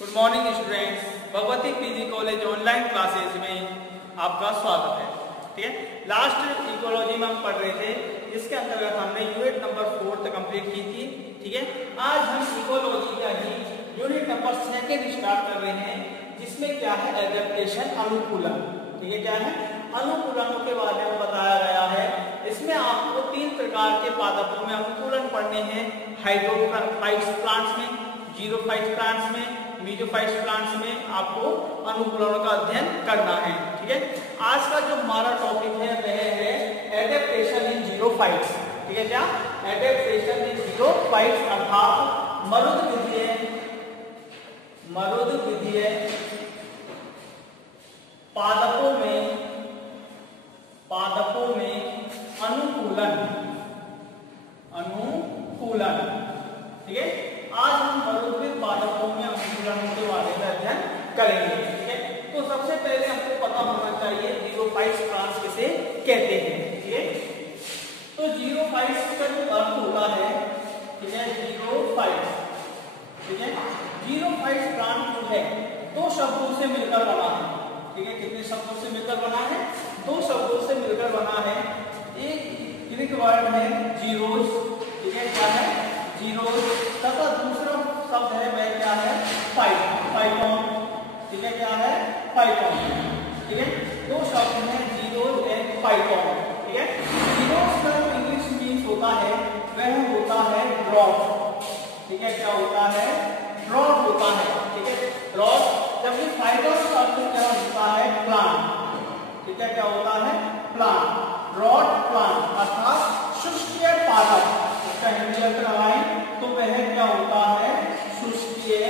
Good morning students, Bhagwati PG college online classes में आपका स्वागत है। ठीक है, लास्ट इकोलॉजी में हम पढ़ रहे थे, इसके अंतर्गत हमने यूनिट नंबर 4 तक कंप्लीट की थी। ठीक है, आज हम इकोलॉजी का ही यूनिट नंबर 2 स्टार्ट कर रहे हैं, जिसमें क्या है एडेप्टेशन, अनुकूलन। ठीक है, क्या है अनुकूलनों के बारे में बताया गया है। इसमें आपको 3 प्रकार के पादपों में अनुकूलन पढ़ने हैं, हाइड्रोफाइट्स प्लांट्स में, जीरोफाइट्स प्लांट्स में, मीजोफाइट्स प्लांट्स में आपको अनुकूलनों का अध्ययन करना है। ठीक है, आज का जो हमारा टॉपिक है वह है एडेप्टेशन इन जीरोफाइट्स। ठीक है, क्या एडेप्टेशन इन जीरोफाइट्स अर्थात मरुद विधीय पादपों में अनुकूलन। ठीक है, आज हम मरुद्भिद पादपों में अनुकूलनों के बारे में अध्ययन करेंगे। ठीक है, तो सबसे पहले हमको पता होना चाहिए जीरोफाइट्स प्लांट्स किसे कहते हैं। ठीक है, तो जीरोफाइट्स का जो अर्थ होता है, ठीक है, जीरोफाइट्स। ठीक है, जीरोफाइट्स प्लांट जो है 2 शब्दों से मिलकर बना है। ठीक है, कितने शब्दों से मिलकर बना है? 2 शब्दों से मिलकर बना है। एक ग्रीक वर्ड है जीरोस। ठीक है, क्या है? जीरोस। तथा दूसरा शब्द है वह क्या है? फाइटोन। ठीक है, क्या है? फाइटोन। ठीक है, 2 शब्द हैं जीरोस एंड फाइटोन। ठीक है, जीरोस का जो इंग्लिश मीन्स होता है वह होता है ड्रॉट। ठीक है, क्या होता है? ड्रॉट होता है। ठीक है, ड्रॉट। जबकि फाइटोन का अर्थ क्या होता है? प्लांट। ठीक है, क्या होता है? प्लांट। ड्रॉट प्लांट अर्थात शुष्कीय पादप। इसका हिंदी अर्थ लगाएं तो वह क्या होता है? शुष्कीय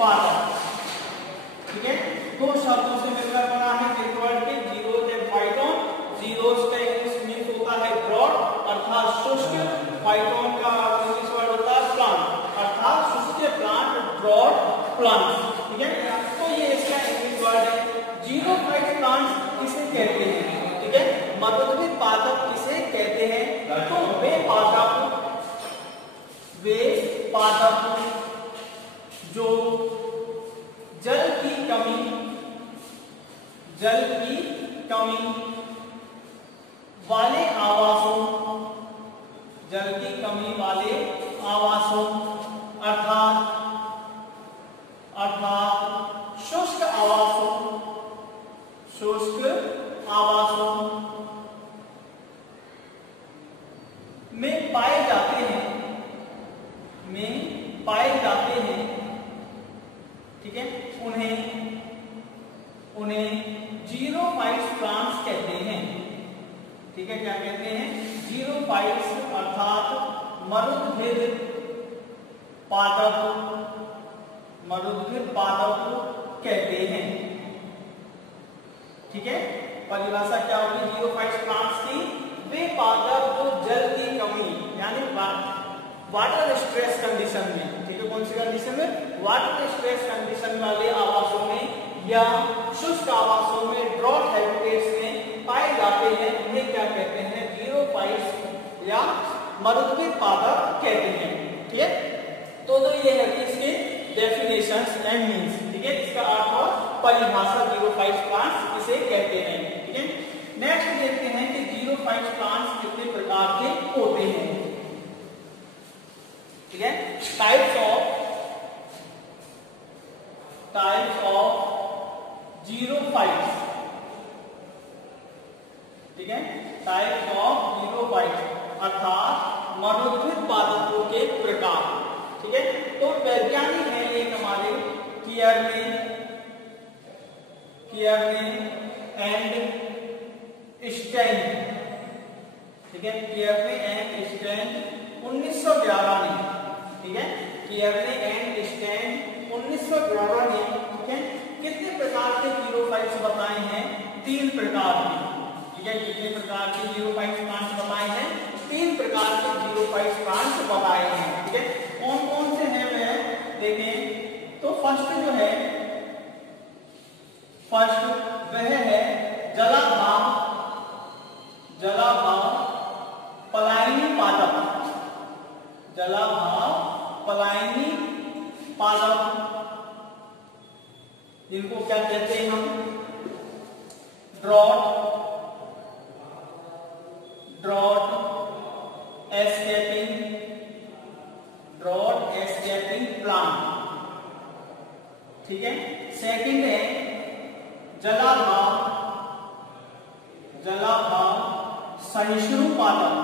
पादप। ठीक है, 2 शब्दों से मिलकर बना है ग्रीक वर्ड के जीरोस एंड फाइटोन। जीरोस का इंग्लिश मीन्स होता है ड्रॉट अर्थात शुष्क, फाइटोन का इंग्लिश वर्ड होता है प्लांट अर्थात शुष्कीय प्लांट, ड्रॉट प्लांट। ठीक है, तो ये इसका इंग्लिश वर्ड है। जीरोफाइट प्लांट्स किसे कहते हैं? ठीक है, मरुद्भिद पादप किसे कहते हैं? तो वे पादप जो जल की कमी वाले आवासों अर्थात शुष्क आवासों में पाए जाते हैं। ठीक है, उन्हें जीरोफाइट्स प्लांट्स कहते हैं। ठीक है, क्या कहते हैं? जीरोफाइट्स अर्थात मरुद्भिद पादप कहते हैं। ठीक है, परिभाषा क्या होगी जीरोफाइट्स प्लांट्स की? वे पादप जो जल की कमी यानी वाटर स्ट्रेस कंडीशन में, ठीक है, कौन सी कंडीशन में? वाटर स्ट्रेस कंडीशन वाले आवासों में या शुष्क आवासों में, ड्रॉट हैबिटेट्स में पाए जाते हैं, उन्हें क्या कहते हैं? जीरोफाइट्स या मरुद्भिद पादप कहते हैं। ठीक है, तो ये है कि इसके डेफिनेशंस एंड मीन्स। ठीक है, इसका अर्थ और परिभाषा जीरोफाइट्स प्लांट्स किसे कहते हैं। ठीक है, नेक्स्ट देखते हैं कि जीरोफाइट्स प्लांट्स कितने प्रकार के होते हैं। ठीक है, टाइप्स ऑफ जीरोफाइट्स। ठीक है, टाइप्स ऑफ जीरोफाइट्स अर्थात मरुद्भिद पादपों के प्रकार। ठीक है, तो वैज्ञानिक है एक हमारे कियरने एंड स्टैन। ठीक है, कियरने एंड स्टैन 1911 ने। ठीक है, कियरने एंड स्टैन 1911 ने, ठीक है, कितने प्रकार के जीरोफाइट्स बताए हैं? 3 प्रकार के। ठीक है, कितने प्रकार के जीरोफाइट्स प्लांट्स बताए हैं? 3 प्रकार के जीरोफाइट्स प्लांट्स बताए हैं। ठीक है, कौन कौन से हैं वह देखें तो फर्स्ट जो है, वह है जलाभाव पलायनी पादप। जिनको क्या कहते हैं हम, ड्रॉट एस्केपिंग प्लांट। ठीक है। सेकंड है जलाभाव सहिष्णु पादप,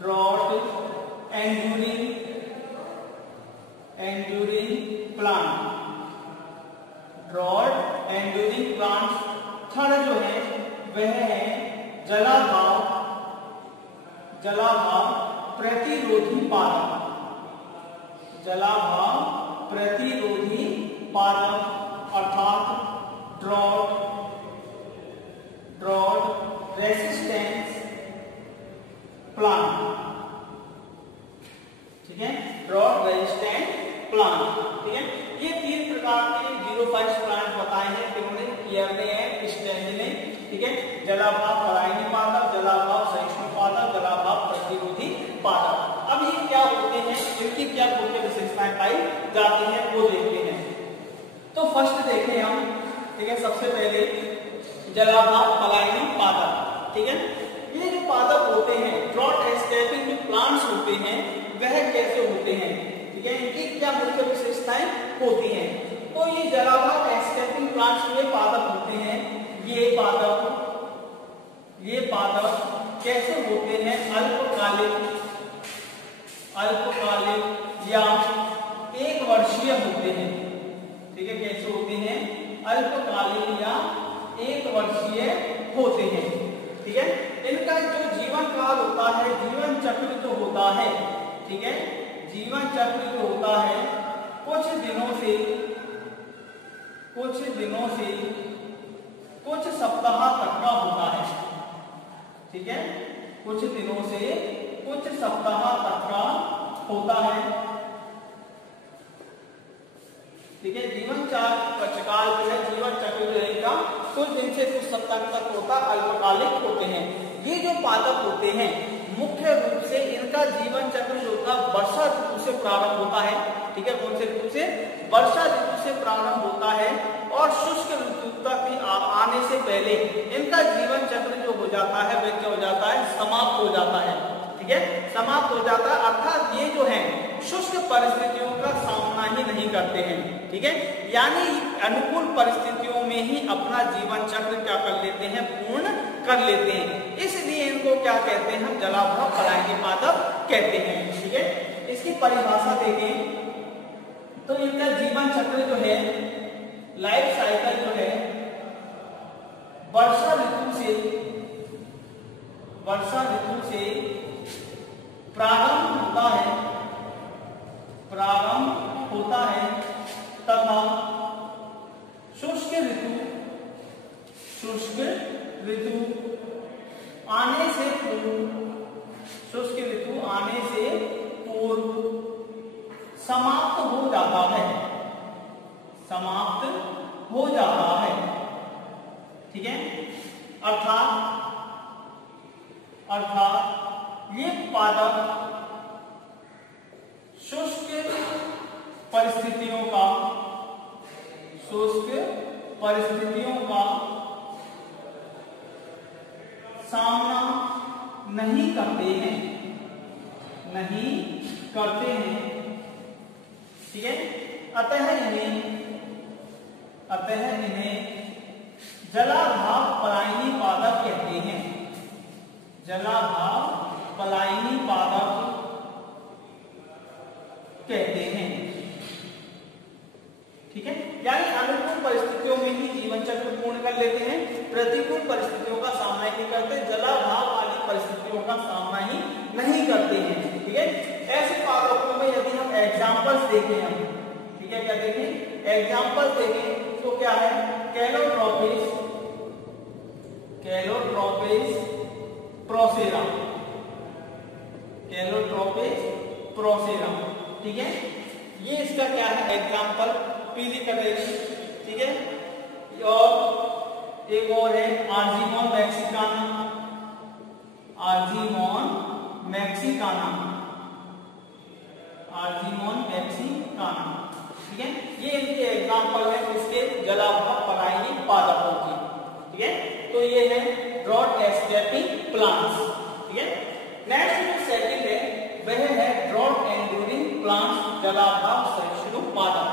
ड्रॉट एंड्यूरिंग प्लांट। थर्ड जो है वह है जलाभाव प्रतिरोधी पादप, अर्थात ड्रॉट रेसिस्टेंस प्लांट। ठीक है, ड्रॉट रेजिस्टेंट प्लांट। ठीक है, ये 3 प्रकार के 05 प्लांट बताए हैं जिन्होंने कियरने हैं स्टैंड ने। ठीक है, जलाभाव पलायनी पादप, जलाभाव सहिष्णु पादप, जलाभाव प्रतिरोधी पादप। अब ये क्या होते हैं, इनकी क्या मुख्य विशेषताएं पाई जाती हैं वो देखते हैं। तो फर्स्ट देखें हम। ठीक है, सबसे पहले जलाभाव पलायनी पादप। ठीक है, ये जो पादप होते हैं, ड्रॉट एस्केपिंग जो प्लांट्स होते हैं वह कैसे होते हैं। ठीक है, इनकी क्या मुख्य विशेषताएं होती हैं। तो ये जलाभाव एस्केपिंग प्लांट्स ये पादप होते हैं, ये पादप कैसे होते हैं, अल्पकालिक या 1 वर्षीय होते हैं। ठीक है, कैसे होते हैं, अल्पकालिक या 1 वर्षीय होते हैं। ठीक है, इनका जो जीवन काल होता है, जीवन चक्र जो होता है, ठीक है, जीवन चक्र जो होता है कुछ दिनों से कुछ सप्ताह तक का होता है। ठीक है, कुछ दिनों से कुछ सप्ताह तक का होता है। ठीक है, जीवन काल जो है, जीवन चक्र जो है इनका कुछ दिन से कुछ सप्ताह तक होता, अल्पकालिक होते हैं। ये जो पादप होते हैं मुख्य रूप से इनका जीवन चक्र जो होता है वर्षा ऋतु से प्रारंभ होता है। ठीक है, कौन से ऋतु से, वर्षा ऋतु से प्रारंभ होता है और शुष्क ऋतु तक आने से पहले इनका जीवन चक्र जो हो जाता है वह क्या हो जाता है, समाप्त हो जाता है। ठीक है, समाप्त हो जाता है, अर्थात ये जो है शुष्क परिस्थितियों का सामना ही नहीं करते हैं। ठीक है, यानी अनुकूल परिस्थितियों में ही अपना जीवन चक्र क्या कर लेते हैं, पूर्ण कर लेते हैं। इसलिए इनको क्या कहते हैं, हम जलाभाव पलायनी पादप कहते हैं। ठीक है, इसकी परिभाषा देखें तो इनका जीवन चक्र जो है, लाइफ साइकिल जो है, वर्षा ऋतु से प्रारंभ होता है तथा शुष्क ऋतु आने से पूर्व समाप्त हो जाता है। ठीक है, अर्थात ये पादप शुष्क परिस्थितियों का सामना नहीं करते हैं। ठीक है, अतः इन्हें जलाभाव पलायनी पादप कहते हैं। जलाभाव पलायनी पादप कहते हैं। ठीक है, यानी अनुकूल परिस्थितियों में ही जीवन चक्र पूर्ण कर लेते हैं, प्रतिकूल परिस्थितियों का सामना नहीं करते, जलाभाव वाली परिस्थितियों का सामना ही नहीं करते हैं। ठीक है, ऐसे पादपों में यदि हम एग्जांपल्स देखें, हम ठीक है क्या देखें, एग्जांपल्स देखें तो क्या है, कैलोट्रोपिस प्रोसेरा। ठीक है, ये इसका क्या है एग्जांपल, पीली कटेरी। ठीक है, और एक और है argemone Mexicana. Argemone Mexicana, Argemone Mexicana, ठीक है। ये इनके एग्जांपल है किसके, जलाभाव पलायनी पादपों की, ठीक है। तो ये है ड्रॉट एस्केपिंग प्लांट्स, ठीक है। नेक्स्ट जो सेकंड है वह है ड्रॉट एंड्यूरिंग प्लांट्स, जलाभाव सहिष्णु पादप,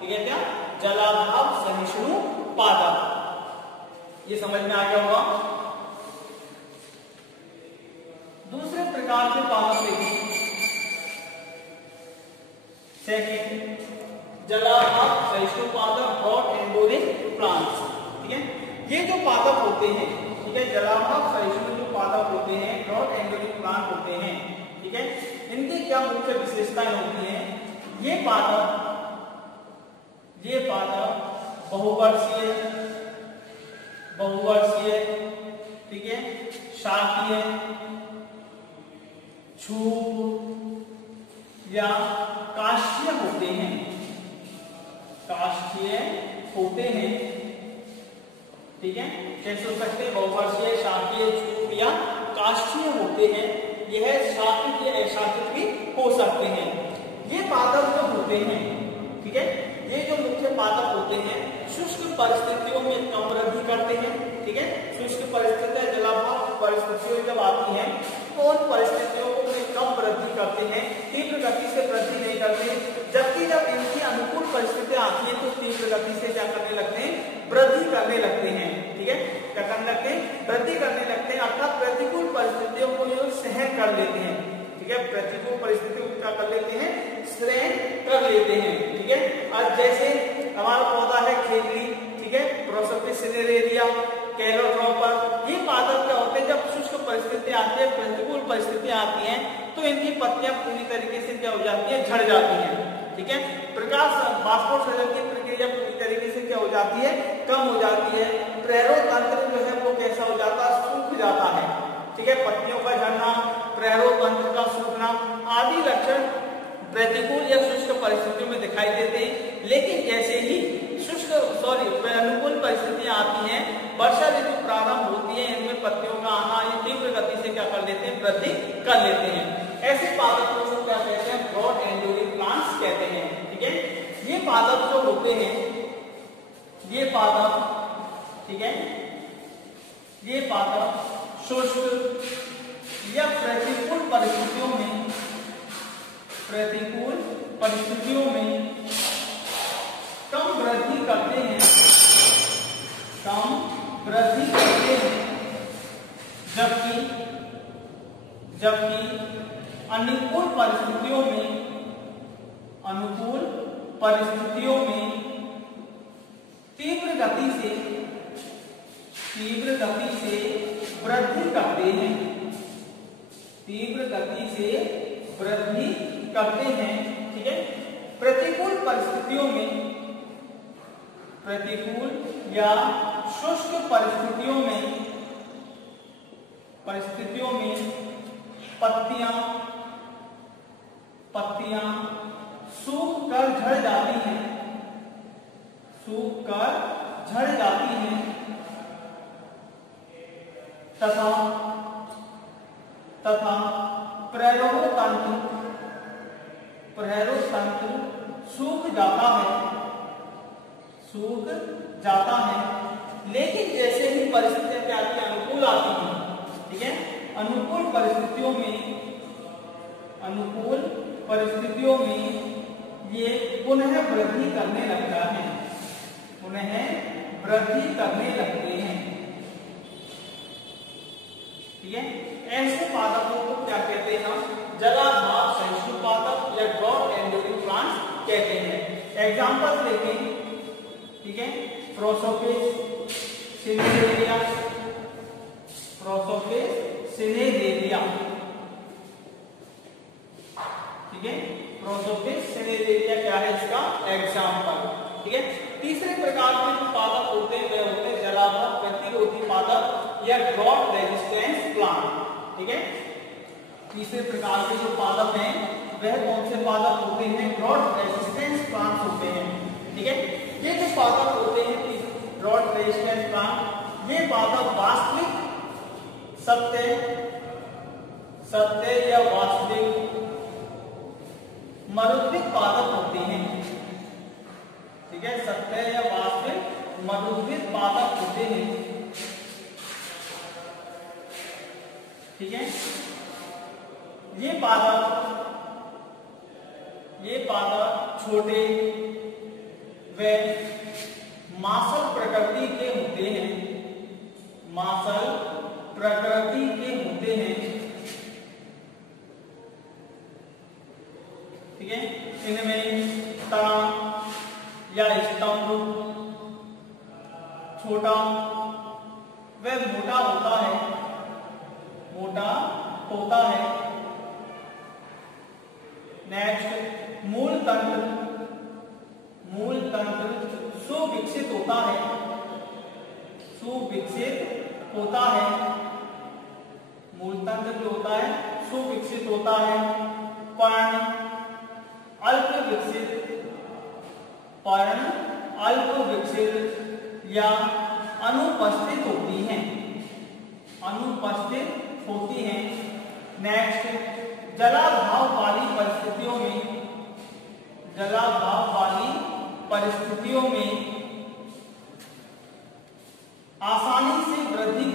ठीक है। क्या, जलाभाव सहिष्णु पादप, ये समझ में आ गया होगा। दूसरे प्रकार के पादप देखें, सेकंड जलाभाव सहिष्णु पादप, ड्रॉट एंड्यूरिंग प्लांट्स, ठीक है। ये जो पादप होते हैं, ठीक है, जलाभाव सहिष्णु जो पादप होते हैं, ड्रॉट एंड्यूरिंग प्लांट होते हैं, ठीक है। इनकी क्या मुख्य विशेषताएं होती हैं, ये पादप बहुवर्षीय, ठीक है, शाकीय, छूप या काष्ठीय होते हैं, काष्ठीय होते हैं, ठीक है। कैसे हो सकते हैं, बहुवर्षीय, शाकीय, छूप या काष्ठीय होते हैं। यह शाकित या अशाकित भी हो सकते हैं। ये पादप जो होते हैं, ठीक है, ये जो मुख्य पादप होते हैं शुष्क परिस्थितियों में कम वृद्धि करते हैं, ठीक है। शुष्क परिस्थितियां, जलाभाव परिस्थितियों जब आती हैं तो उन परिस्थितियों में कम वृद्धि करते हैं, तीव्र गति से वृद्धि नहीं करते। जबकि जब इनकी अनुकूल परिस्थितियां आती हैं तो तीव्र गति से क्या करने लगते हैं, वृद्धि करने लगते हैं, ठीक है। क्या करने लगते हैं, वृद्धि करने लगते हैं, अर्थात प्रतिकूल परिस्थितियों को ये सहन कर लेते हैं, ठीक है। प्रतिकूल परिस्थितियों को क्या कर लेते हैं, सहन कर लेते हैं, ठीक है। आज जैसे हमारा पौधा है खेजड़ी, ठीक है, प्रोसोपिस सिनेरेरिया, कैलोट्रोपर, ये पादप क्या होते हैं, जब शुष्क परिस्थितियां आती है, प्रतिकूल परिस्थितियां आती हैं तो इनकी पत्तियां पूरी तरीके से क्या हो जाती है, झड़ जाती हैं, ठीक है। प्रकाश बाष्पोत्सर्जन की प्रक्रिया पूरी तरीके से क्या हो जाती है, कम हो जाती है। प्रेरोतंत्र जो है वो कैसा हो जाता है, सूख जाता है, ठीक है। पत्तियों का झड़ना, प्रेरोतंत्र का सूखना आदि लक्षण प्रतिकूल या शुष्क परिस्थितियों में दिखाई देते हैं। लेकिन जैसे ही अनुकूल परिस्थितियां आती हैं, वर्षा ऋतु प्रारंभ होती है, इनमें पत्तियों का आना ये तीव्र गति से क्या कर लेते हैं, वृद्धि कर लेते हैं। ऐसे पादपों को क्या कहते हैं, ड्रॉट एंड्यूरिंग प्लांट्स कहते हैं, ठीक है। ये पादप जो होते हैं, ये पादप, ठीक है, ये पादप शुष्क या प्रतिकूल परिस्थितियों में कम वृद्धि करते हैं, जबकि अनुकूल परिस्थितियों में तीव्र गति से वृद्धि करते हैं, ठीक है। प्रतिकूल परिस्थितियों या शुष्क परिस्थितियों में पत्तियां सूख कर झड़ जाती हैं, तथा प्रेरोतंत्र सूख जाता है। लेकिन जैसे ही परिस्थितियां क्या आती है, अनुकूल आती हैं, ठीक है, अनुकूल परिस्थितियों में ये पुनः वृद्धि करने लगते हैं, ठीक है। ऐसे पादपों को क्या कहते हैं, हम जलाभाव सहिष्णु पादप या ड्रॉट एंड्यूरिंग प्लांट्स कहते हैं। एग्जांपल देखें, ठीक है, प्रोसोपिस सिनेरेरिया, ठीक है। प्रोसोपिस सिनेरेरिया क्या है इसका एग्जांपल, ठीक है। तीसरे प्रकार के जो पादप होते हैं वे होते हैं जलाभाव प्रतिरोधी पादप या ड्रॉट रेजिस्टेंस प्लांट, ठीक है। तीसरे प्रकार के जो पादप हैं वह कौन से पादप होते हैं, ड्रॉट रेजिस्टेंस प्लांट होते हैं, ठीक है। ये जो पादप होते हैं ड्रॉट रेजिस्टेंस प्लांट, ये पादप वास्तविक सत्य सत्य या वास्तविक मरुद्भिद पादप होते हैं। ठीक है, सत्य या वास्तविक मरुद्भिद पादप होते हैं। ठीक है, ये पादप छोटे व मांसल प्रकृति के होते हैं। मांसल प्रकृति के होते हैं। ठीक है, इनमें तना या स्तंभ छोटा व मोटा होता है। नेक्स्ट, मूल तंत्र सुविकसित होता है। मूल तंत्र जो होता है सुविकसित होता है। पर्ण अल्प विकसित या अनुपस्थित होती हैं। नेक्स्ट, जलाभाव वाली परिस्थितियों में आसानी से वृद्धि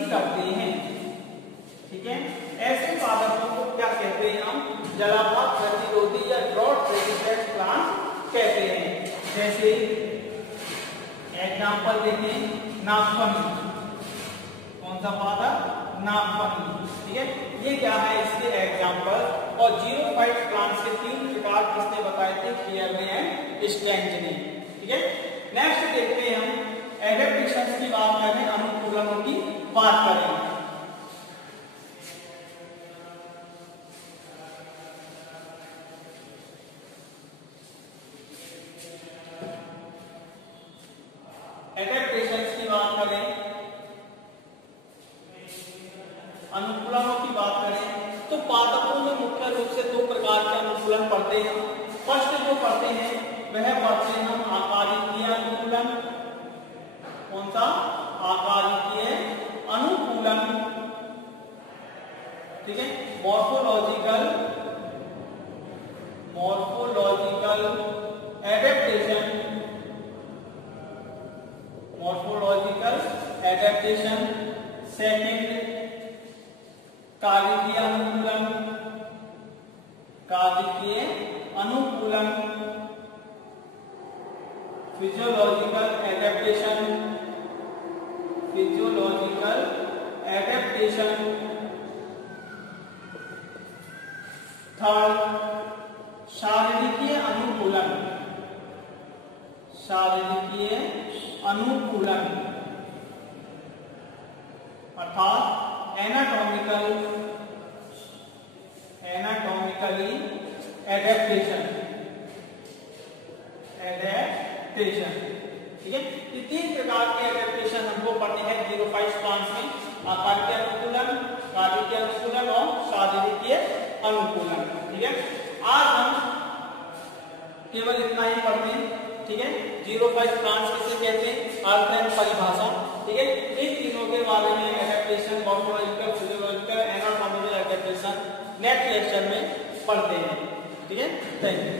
करते हैं। ठीक है, ऐसे पादपों को क्या कहते हैं? हम जलाभाव प्रतिरोधी या ड्रॉट रेजिस्टेंट प्लांट कहते हैं। जैसे एग्जांपल देखें, नागफनी। कौन सा पादप? नागफनी। ठीक है, ये क्या है इसके एग्जांपल। और जीरोफाइट प्लांट्स के 3 प्रकार किसने बताए थे? क्लियरली एंड स्ट्रेंज ने। ठीक है, नेक्स्ट देखते हैं हम एडेप्टेशंस की बात करें, अनुकूलनों की बात करें। एडेप्टेशंस की बात करें, अनुकूलनों की बात करें तो पादपों में मुख्य रूप से 2 प्रकार के अनुकूलन पढ़ते हैं। फर्स्ट जो पढ़ते हैं वह पढ़ते हैं हम आकारिकीय अनुकूलन। कौन सा? आकारिकीय अनुकूलन। ठीक है, मॉर्फोलॉजिकल एडेप्टेशन। सेकंड, कालिकीय अनुकूलन। Physiological adaptation. थर्ड, शारीरिकीय अनुकूलन अर्थात एनाटॉमिकली एडेप्टेशन। ठीक है, ये 3 प्रकार के एडेप्टेशन हमको पढ़ने हैं जीरोफाइट प्लांट्स में। आकारिकीय अनुकूलन, कालिकीय अनुकूलन और शारीरिकीय अनुकूलन। ठीक है, आज हम केवल इतना ही पढ़ते हैं। ठीक है, जीरोफाइट प्लांट्स किसे कहते हैं, अर्थ एंड परिभाषा। ठीक है, इन तीनों के बारे में adaptation, morphological, physiological, anatomical adaptation next lecture में पढ़ते हैं। ठीक है, थैंक यू।